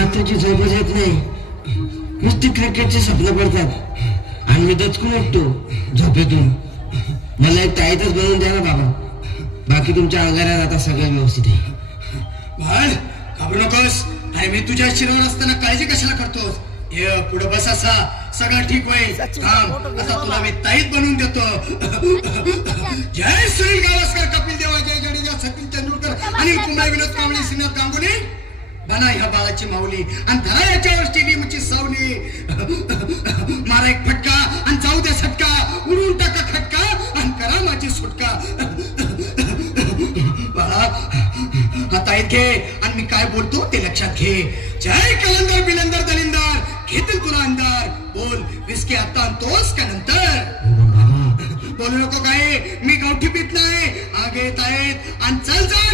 रात्रीची झोपच येत नाही. नुसती क्रिकेटची स्वप्न पडतात आणि मी दचकून उठतो झोपेतून. मला एक ताईतच बनवून द्या ना बाबा. बाकी तुमच्या अंगाऱ्यात आता सगळं व्यवस्थित आहे. बाळ घाबरू नकोस. अरे मी तुझ्या शिरावर असताना काळजी कशाला करतोस? ये पुढे बस, असा सगळं ठीक होईल. थांब, आता तुला मी ताईत बनवून देतो. जय सुनील गावस्कर, कपिल देव, जय जडेजा, सचिन तेंडुलकर, अनिल कुंबळे, विनोद कांबळे, श्रीनाथ गांगुली बना ह्या बाळाची माऊली आणि धरा याच्यावर स्टेडियमची सावली. मारा एक फटका आणि जाऊ दे सटका, उडून टाका खटका आणि करा माझी सुटका. बाळा आता घे आणि मी काय बोलतो ते लक्षात घे. जय कलंदर बिलंदर दलिंदर, घेतील तुला अंधार. बोल विस्की आता आणतोस का नंतर? बोलू नको काय, मी गावठी पित नाही. आगे येत आहेत आणि चल जा